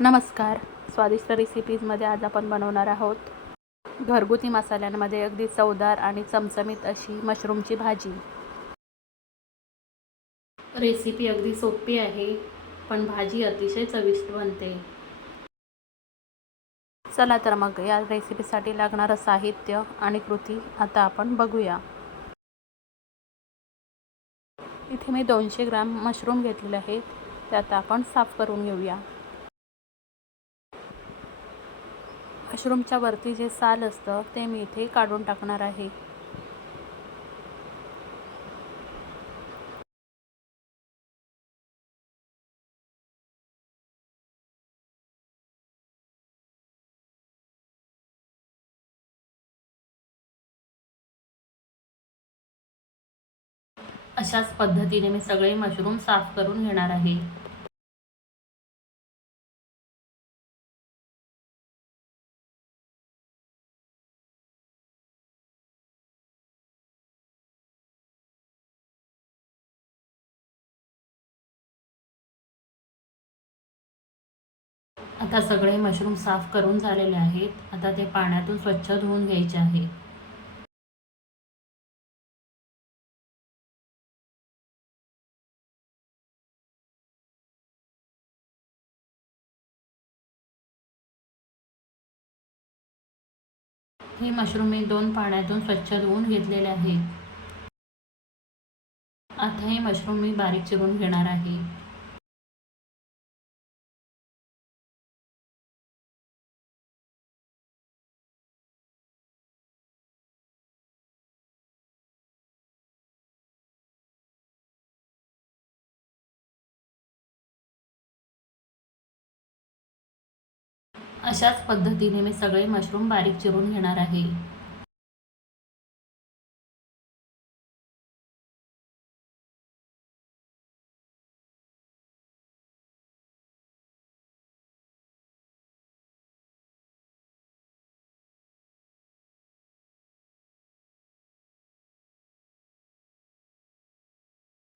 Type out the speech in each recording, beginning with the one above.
नमस्कार. स्वादिष्ट रेसिपीजमध्ये आज आपण बनवणार आहोत घरगुती मसाल्यांमध्ये अगदी चवदार आणि चमचमीत अशी मशरूमची भाजी. रेसिपी अगदी सोपी आहे, पण भाजी अतिशय चविष्ट बनते. चला तर मग या रेसिपीसाठी लागणारं साहित्य आणि कृती आता आपण बघूया. इथे मी 200 ग्रॅम मशरूम घेतलेले आहेत. ते आता आपण साफ करून घेऊया. मशरूमच्या वरती जे साल असतं ते मी इथे काढून टाकणार आहे. अशाच पद्धतीने मी सगळे मशरूम साफ करून घेणार आहे. आता सगळे मशरूम साफ करून झालेले आहेत. आता ते पाण्यातून स्वच्छ धुवून घ्यायचे आहे. हे मशरूम मी 2 पाण्यातून स्वच्छ धुवून घेतलेले आहेत. आता हे मशरूम मी बारीक चिरून घेणार आहे. अशाच पद्धतीने मी सगळे मशरूम बारीक चिरून घेणार आहे.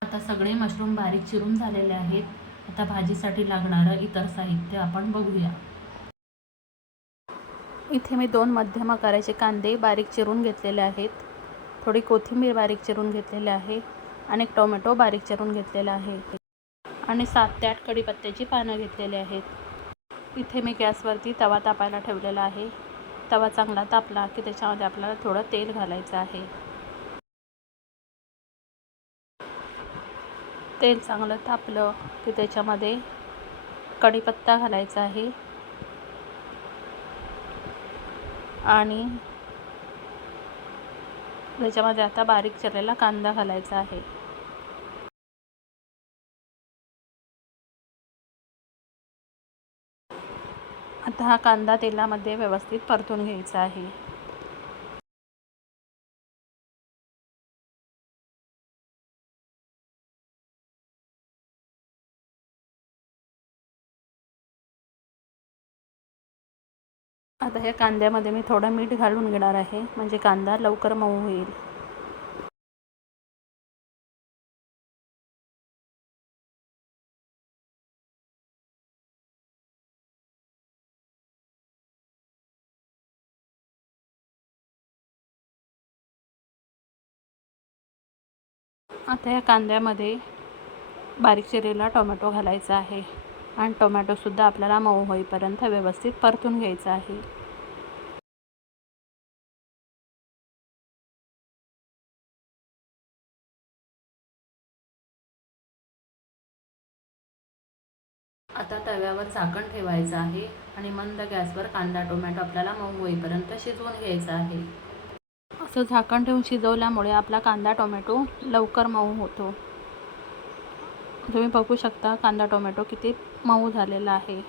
आता सगळे मशरूम बारीक चिरून झालेले आहेत. आता भाजीसाठी लागणारं इतर साहित्य आपण बघूया. इथे मी 2 मध्यम आकाराचे कांदे बारीक चिरून घेतलेले आहेत. थोडी कोथिंबीर बारीक चिरून घेतलेली आहे आणि एक टोमॅटो बारीक चिरून घेतलेला आहे आणि 7 ते 8 कढीपत्त्याची पानं घेतलेली आहेत. इथे मी गॅसवरती तवा तापायला ठेवलेला आहे. तवा चांगला तापला की त्याच्यामध्ये आपल्याला थोडं तेल घालायचं आहे. तेल चांगलं तापलं की त्याच्यामध्ये कढीपत्ता घालायचा आहे आणि त्याच्यामध्ये आता बारीक चिरलेला कांदा घालायचा आहे. आता हा कांदा तेलामध्ये व्यवस्थित परतून घ्यायचा आहे. आता या कांद्यामध्ये मी थोडं मीठ घालून घेणार आहे, म्हणजे कांदा लवकर मऊ होईल. आता या कांद्यामध्ये बारीक चिरलेला टोमॅटो घालायचा आहे आणि टोमॅटोसुद्धा आपल्याला मऊ होईपर्यंत व्यवस्थित परतून घ्यायचा आहे. आता तव्यावर झाकण ठेवायचं आहे आणि मंद गॅसवर कांदा टोमॅटो आपल्याला मऊ होईपर्यंत शिजवून घ्यायचा आहे. असं झाकण ठेवून शिजवल्यामुळे आपला कांदा टोमॅटो लवकर मऊ होतो. तुम्ही बघू शकता कांदा टोमॅटो किती मऊ झालेला आहे.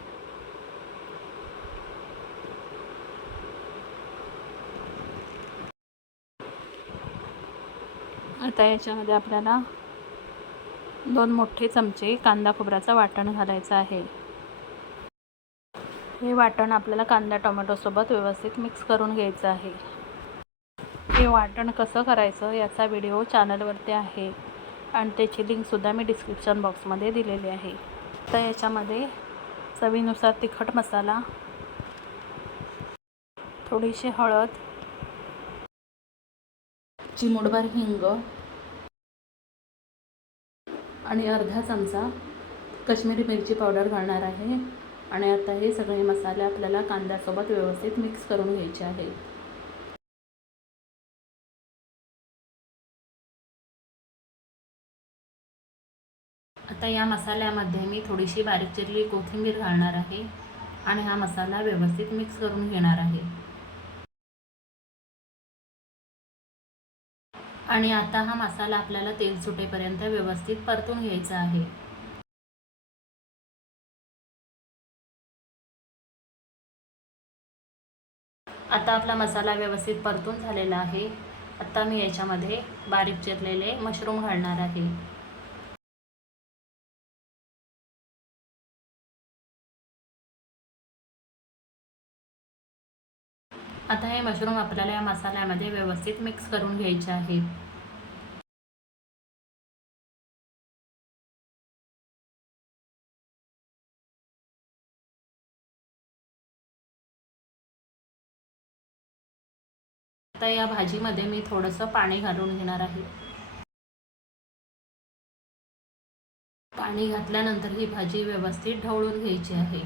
आता याच्यामध्ये आपल्याला 2 मोठे चमचे कांदा खोबऱ्याचं वाटण घालायचं आहे. हे वाटण आपल्याला कांदा टोमॅटोसोबत व्यवस्थित मिक्स करून घ्यायचं आहे. हे वाटण कसं करायचं याचा व्हिडिओ चॅनलवरती आहे आणि त्याची लिंकसुद्धा मी डिस्क्रिप्शन बॉक्समध्ये दिलेली आहे. तर याच्यामध्ये चवीनुसार तिखट मसाला, थोडीशी हळद, चिमूटभर हिंग आणि अर्धा चमचा काश्मीरी मिरची पावडर घालणार आहे. आणि आता हे सगळे मसाले आपल्याला कांद्यासोबत व्यवस्थित मिक्स करून घ्यायचे आहेत. आता या मसाल्यामध्ये मी थोडीशी बारीक चिरलेली कोथिंबीर घालणार आहे आणि हा मसाला व्यवस्थित मिक्स करून घेणार आहे. आणि आता हा मसाला आपल्याला तेल सुटेपर्यंत व्यवस्थित परतून घ्यायचा आहे. आता आपला मसाला व्यवस्थित परतून झालेला आहे. आता मी याच्यामध्ये बारीक चिरलेले मशरूम घालणार आहे. आता हे मशरूम आपल्याला या मसाल्यामध्ये व्यवस्थित मिक्स करून घ्यायचे आहे. आता या भाजीमध्ये मी थोडंसं पाणी घालून घेणार आहे. पाणी घातल्यानंतर ही भाजी व्यवस्थित ढवळून घ्यायची आहे.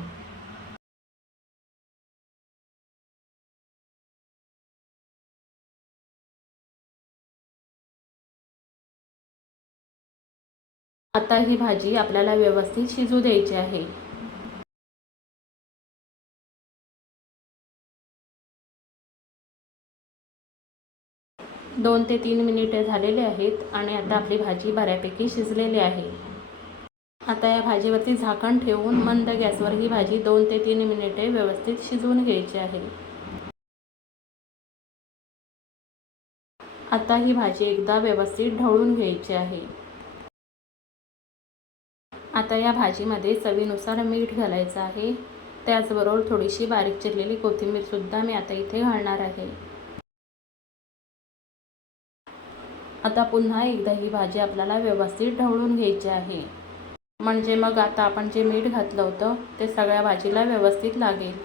आता ही भाजी आपल्याला व्यवस्थित शिजू द्यायची आहे. 2 ते 3 मिनिटे झालेले आहेत आणि आता आपली भाजी बऱ्यापैकी शिजलेली आहे. आता या भाजीवरती झाकण ठेवून मंद गॅसवर ही भाजी 2 ते 3 मिनिटे व्यवस्थित शिजवून घ्यायची आहे. आता ही भाजी एकदा व्यवस्थित ढवळून घ्यायची आहे. आता या भाजीमध्ये चवीनुसार मीठ घालायचं आहे. त्याचबरोबर थोडीशी बारीक चिरलेली कोथिंबीरसुद्धा मी आता इथे घालणार आहे. आता पुन्हा एकदा ही भाजी आपल्याला व्यवस्थित ढवळून घ्यायची आहे. म्हणजे मग आता आपण जे मीठ घातलं होतं ते सगळ्या भाजीला व्यवस्थित लागेल.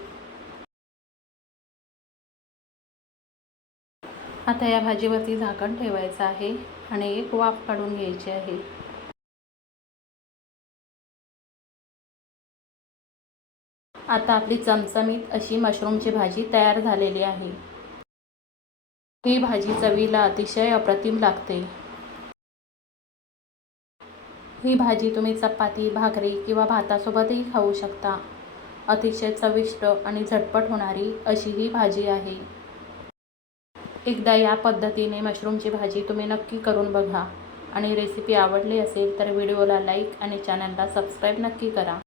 आता या भाजीवरती झाकण ठेवायचं आहे आणि एक वाफ काढून घ्यायची आहे. आता आपली चमचमीत अशी मशरूमची भाजी तयार झालेली आहे. ही भाजी चवीला अतिशय अप्रतिम लागते. ही भाजी तुम्ही चपाती, भाकरी किंवा भातासोबतही खाऊ शकता. अतिशय चविष्ट आणि झटपट होणारी अशी ही भाजी आहे. एकदा या पद्धतीने मशरूमची भाजी तुम्ही नक्की करून बघा आणि रेसिपी आवडली असेल तर व्हिडिओला लाईक आणि चॅनलला सबस्क्राईब नक्की करा.